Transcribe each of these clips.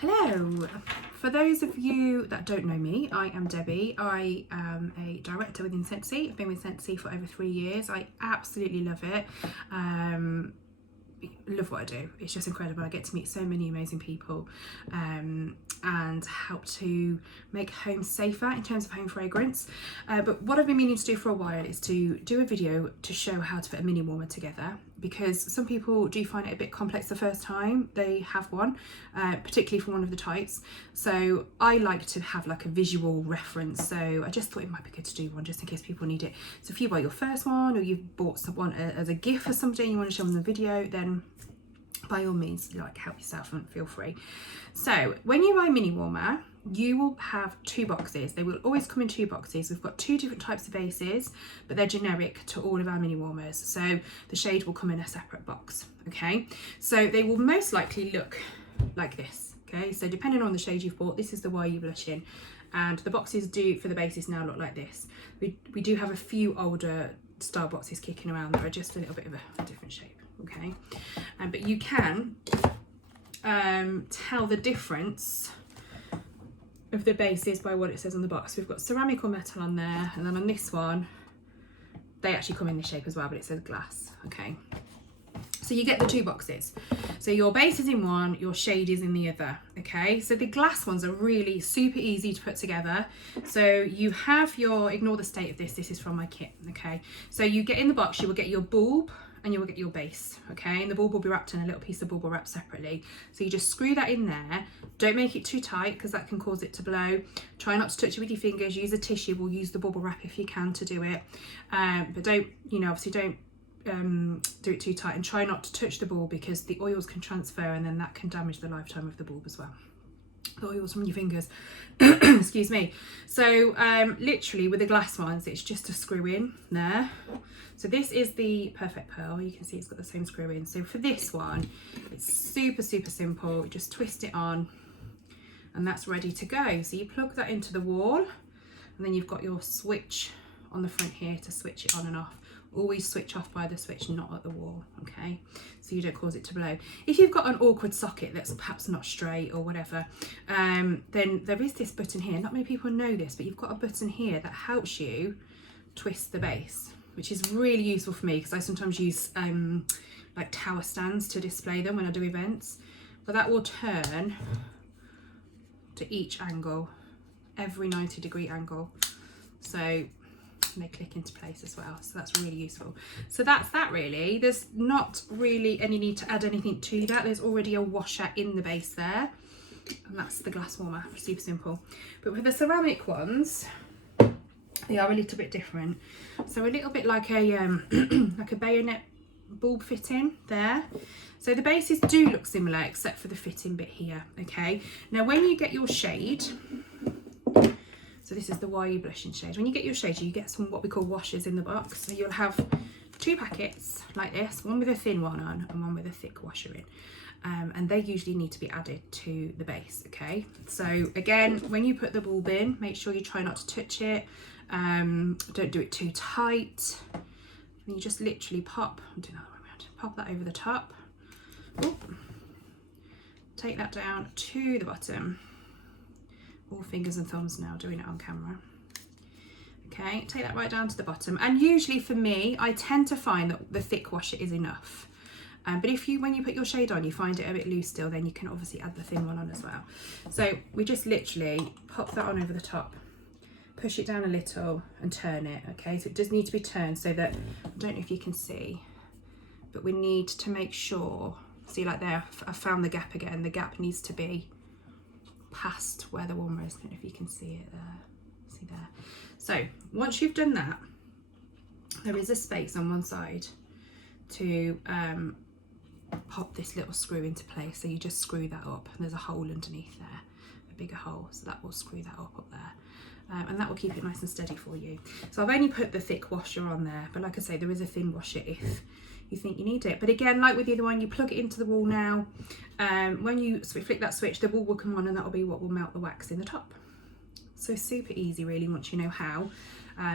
Hello! For those of you that don't know me, I am Debbie. I am a director within Scentsy. I've been with Scentsy for over 3 years. I absolutely love it. Love what I do. It's just incredible. I get to meet so many amazing people and help to make homes safer in terms of home fragrance. But what I've been meaning to do for a while is to do a video to show how to put a mini warmer together, because some people do find it a bit complex the first time they have one, particularly for one of the types. So I like to have like a visual reference, so I just thought it might be good to do one just in case people need it. So if you buy your first one, or you've bought someone as a gift for somebody and you want to show them the video, then by all means, like, help yourself and feel free. So when you buy a mini warmer, you will have 2 boxes. They will always come in 2 boxes. We've got 2 different types of bases, but they're generic to all of our mini warmers. So the shade will come in a separate box, okay? So they will most likely look like this, okay? So depending on the shade you've bought, this is the Why You Blushing, and the boxes do, for the bases now, look like this. We do have a few older style boxes kicking around that are just a little bit of a different shape, okay? But you can tell the difference of the bases by what it says on the box. We've got ceramic or metal on there, and then on this one they actually come in this shape as well, but it says glass, okay? So you get the 2 boxes. So your base is in one, your shade is in the other, okay? So the glass ones are really super easy to put together. So you have your, ignore the state of this is from my kit, okay? So you get in the box, you will get your bulb and you will get your base, okay? And the bulb will be wrapped in a little piece of bubble wrap separately. So you just screw that in there. Don't make it too tight because that can cause it to blow. Try not to touch it with your fingers. Use a tissue or use the bubble wrap if you can to do it. But don't, obviously don't do it too tight, and try not to touch the bulb because the oils can transfer and then that can damage the lifetime of the bulb as well. The oils from your fingers. Excuse me. So literally with the glass ones, it's just a screw in there. So this is the Perfect Pearl. You can see it's got the same screw in. So for this one, it's super simple. You just twist it on and that's ready to go. So you plug that into the wall, and then you've got your switch on the front here to switch it on and off. Always switch off by the switch, not at the wall, okay? So you don't cause it to blow. If you've got an awkward socket that's perhaps not straight or whatever, then there is this button here. Not many people know this, but you've got a button here that helps you twist the base, which is really useful for me because I sometimes use like tower stands to display them when I do events. But that will turn to each angle, every 90-degree angle. So they click into place as well, so that's really useful. So that's that really. There's not really any need to add anything to that. There's already a washer in the base there, and that's the glass warmer. Super simple. But with the ceramic ones, they are a little bit different. So a little bit like a like a bayonet bulb fitting there. So the bases do look similar except for the fitting bit here, okay? Now when you get your shade, so this is the Why You Blushing shade. When you get your shade, you get some what we call washers in the box. So you'll have 2 packets like this, one with a thin one on and one with a thick washer in. And they usually need to be added to the base, okay? So again, when you put the bulb in, make sure you try not to touch it. Don't do it too tight. And you just literally pop, I'll do that way around, pop that over the top. Oop. Take that down to the bottom. All fingers and thumbs now, doing it on camera. Okay, take that right down to the bottom. And usually for me, I tend to find that the thick washer is enough. But if you, when you put your shade on, you find it a bit loose still, then you can obviously add the thin one on as well. So we just literally pop that on over the top, push it down a little and turn it, okay? So it does need to be turned so that, I don't know if you can see, but we need to make sure, see like there, I found the gap again. The gap needs to be past where the warmer is. I don't know if you can see it there. See there. So once you've done that, there is a space on one side to pop this little screw into place. So you just screw that up, and there's a hole underneath there, a bigger hole, so that will screw that up there. And that will keep it nice and steady for you. So I've only put the thick washer on there, but like I say, there is a thin washer if you think you need it. But again, like with the other one, you plug it into the wall now. When you flick that switch, the wall will come on, and that will be what will melt the wax in the top. So super easy really once you know how.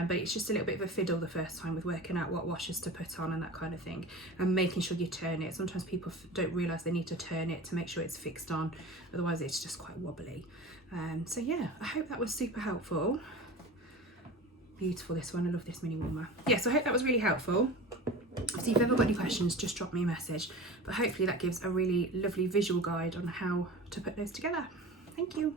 but it's just a little bit of a fiddle the first time with working out what washers to put on and that kind of thing, and making sure you turn it. Sometimes people don't realise they need to turn it to make sure it's fixed on, otherwise it's just quite wobbly. So yeah, I hope that was super helpful. Beautiful, this one, I love this mini warmer. Yeah, so I hope that was really helpful. So if you've ever got any questions, just drop me a message, but hopefully that gives a really lovely visual guide on how to put those together. Thank you.